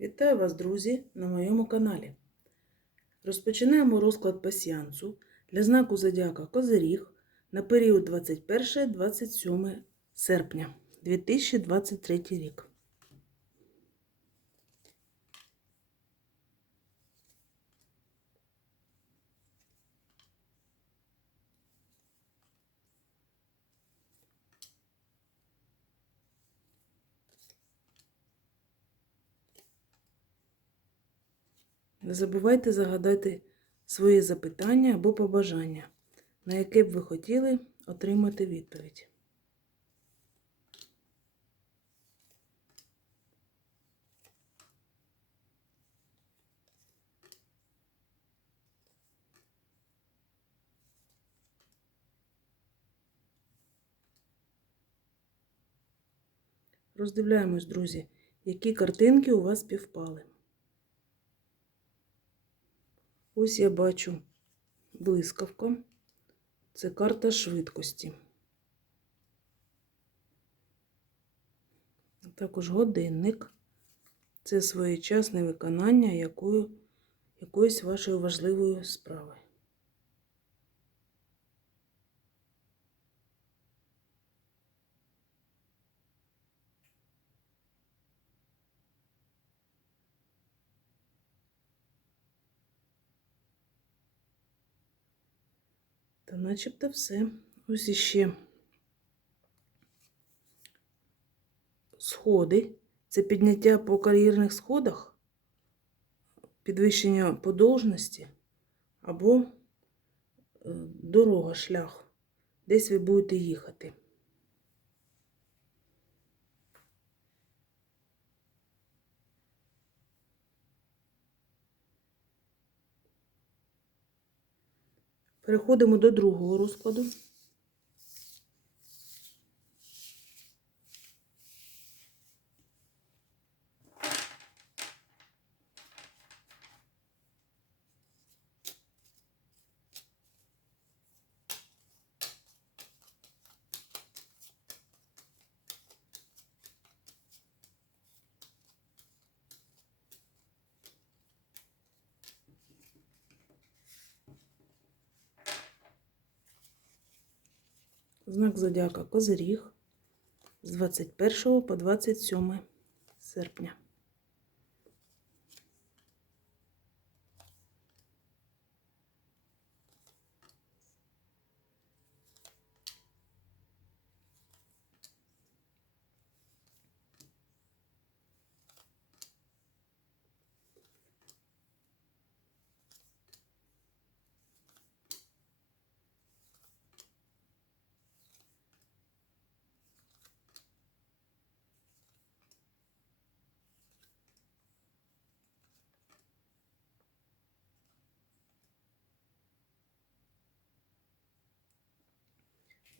Вітаю вас, друзі, на моєму каналі. Розпочинаємо розклад пасіянсу для знаку Зодіака Козиріг на період 21-27 серпня 2023 рік. Не забувайте загадати свої запитання або побажання, на яке б ви хотіли отримати відповідь. Роздивляємось, друзі, які картинки у вас співпали. Ось я бачу блискавка. Це карта швидкості. Також годинник. Це своєчасне виконання якої, якоїсь вашої важливої справи. Та начебто все. Ось іще сходи. Це підняття по кар'єрних сходах, підвищення по должності або е, дорога, шлях. Десь ви будете їхати. Переходимо до другого розкладу. Знак зодіака Козиріг з 21 по 27 серпня.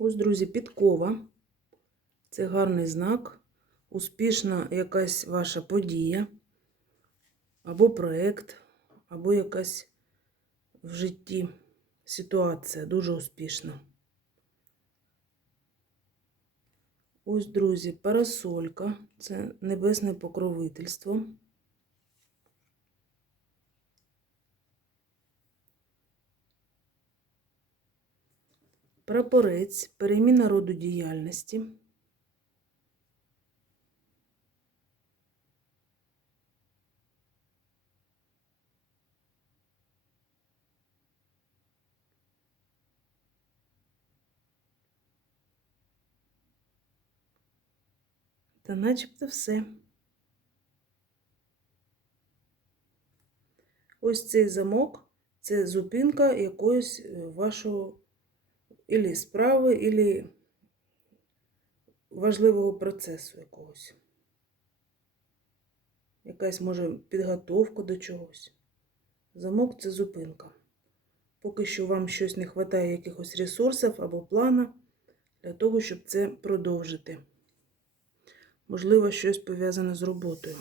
Ось, друзі, підкова. Це гарний знак, успішна якась ваша подія, або проєкт, або якась в житті ситуація дуже успішна. Ось, друзі, парасолька це небесне покровительство. Прапорець, переміна роду діяльності. Та начебто все. Ось цей замок це зупинка якоїсь е, вашого ілі справи, ілі важливого процесу якогось. Якась може підготовка до чогось. Замок це зупинка. Поки що вам щось не вистачає якихось ресурсів або плана для того, щоб це продовжити. Можливо, щось пов'язане з роботою.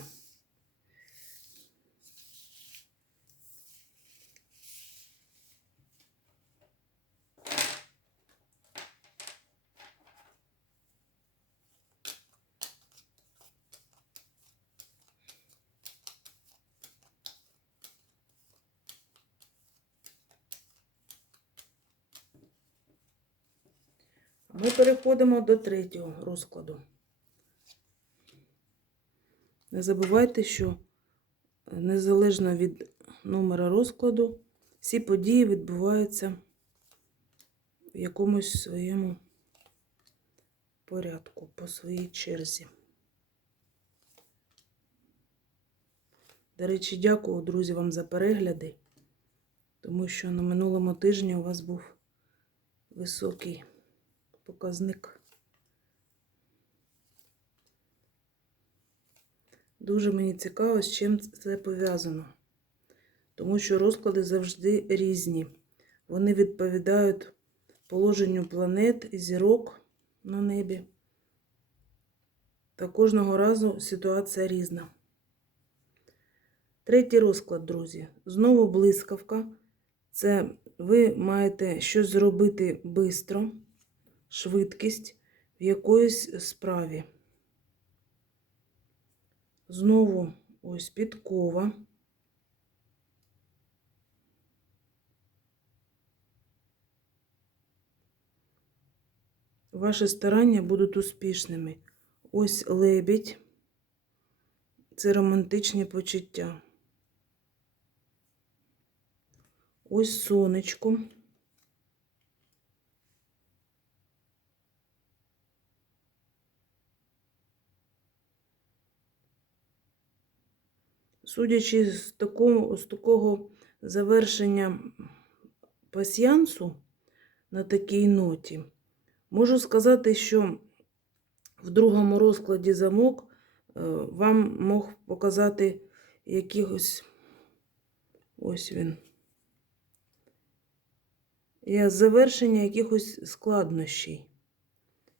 Ми переходимо до третього розкладу. Не забувайте, що незалежно від номера розкладу, всі події відбуваються в якомусь своєму порядку, по своїй черзі. До речі, дякую, друзі, вам за перегляди, тому що на минулому тижні у вас був високий показник. Дуже мені цікаво, з чим це пов'язано. Тому що розклади завжди різні. Вони відповідають положенню планет і зірок на небі. Та кожного разу ситуація різна. Третій розклад, друзі. Знову блискавка. Це ви маєте щось зробити швидко, швидкість в якоїсь справі. Знову ось підкова. Ваші старання будуть успішними. Ось лебідь. Це романтичні почуття. Ось сонечко. Судячи з такого, з такого завершення пасьянсу на такій ноті, можу сказати, що в другому розкладі замок е, вам мог показати якихось ось він. Я завершення якихось складнощів.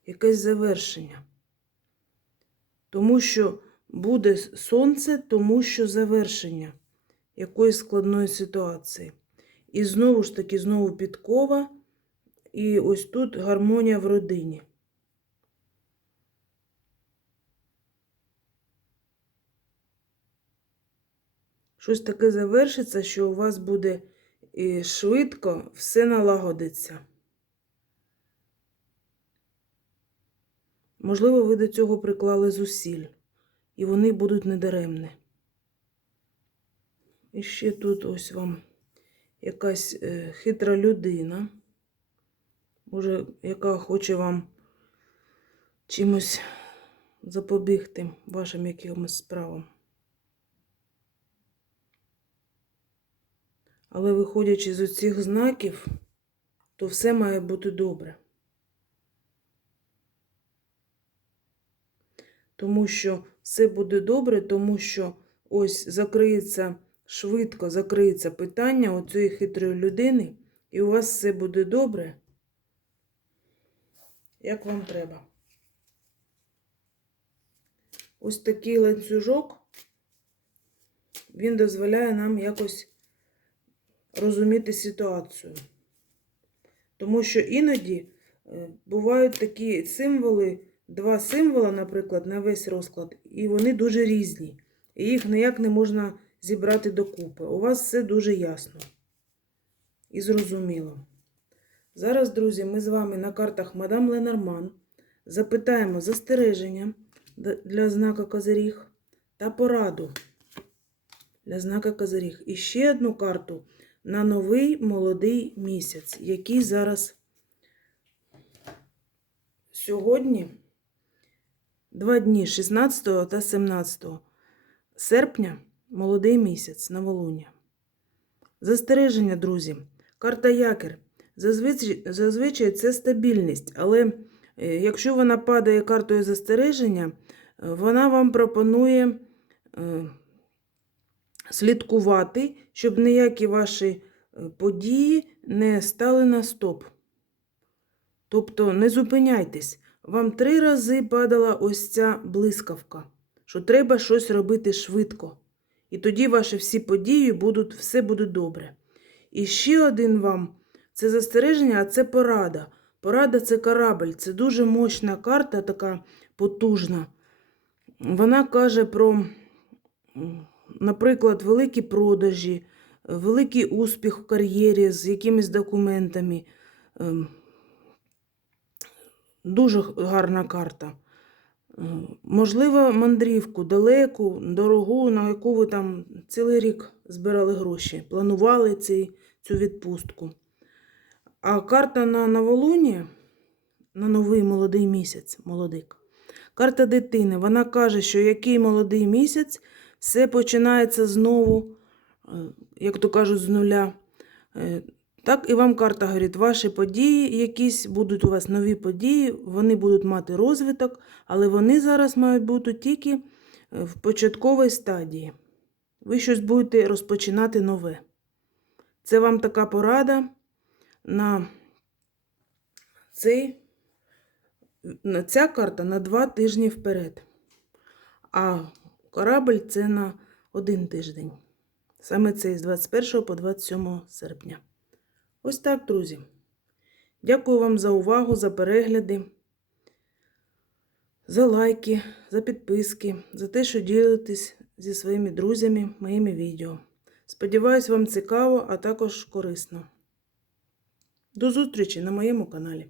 Якесь завершення. Тому що буде сонце, тому що завершення якоїсь складної ситуації. І знову ж таки, знову підкова. І ось тут гармонія в родині. Щось таке завершиться, що у вас буде і швидко все налагодиться. Можливо, ви до цього приклали зусиль, і вони будуть недаремні. І ще тут ось вам якась е, хитра людина, може, яка хоче вам чимось запобігти вашим якимось справам. Але виходячи з оцих знаків, то все має бути добре. Тому що все буде добре, тому що ось закриється, швидко закриється питання у цієї хитрої людини, і у вас все буде добре, як вам треба. Ось такий ланцюжок, він дозволяє нам якось розуміти ситуацію. Тому що іноді е, бувають такі символи, два символи, наприклад, на весь розклад, і вони дуже різні. І їх ніяк не можна зібрати докупи. У вас все дуже ясно і зрозуміло. Зараз, друзі, ми з вами на картах Мадам Ленорман запитаємо застереження для знака Козиріг та пораду для знака Козиріг. І ще одну карту на новий молодий місяць, який зараз сьогодні два дні 16 та 17 серпня молодий місяць новолуння. Застереження, друзі, карта якір. Зазвичай, зазвичай це стабільність, але е, якщо вона падає картою застереження, е, вона вам пропонує е, слідкувати, щоб ніякі ваші події не стали на стоп. Тобто не зупиняйтесь. Вам три рази падала ось ця блискавка, що треба щось робити швидко. І тоді ваші всі події будуть, все буде добре. І ще один вам це застереження, а це порада. Порада це корабль, це дуже мощна карта, така потужна. Вона каже про наприклад, великі продажі, великий успіх в кар'єрі з якимись документами. Дуже гарна карта. Е, Можливо, мандрівку далеку, дорогу, на яку ви там цілий рік збирали гроші, планували цей, цю відпустку. А карта на новолуння, на новий молодий місяць, молодик. Карта дитини, вона каже, що який молодий місяць, все починається знову, е, як то кажуть, з нуля. Так і вам карта говорить, ваші події, якісь будуть у вас нові події, вони будуть мати розвиток, але вони зараз мають бути тільки е, в початковій стадії. Ви щось будете розпочинати нове. Це вам така порада на цей, на ця карта на два тижні вперед. А корабль це на один тиждень. Саме цей з 21 по 27 серпня. Ось так, друзі. Дякую вам за увагу, за перегляди, за лайки, за підписки, за те, що ділитесь зі своїми друзями моїми відео. Сподіваюсь, вам цікаво, а також корисно. До зустрічі на моєму каналі.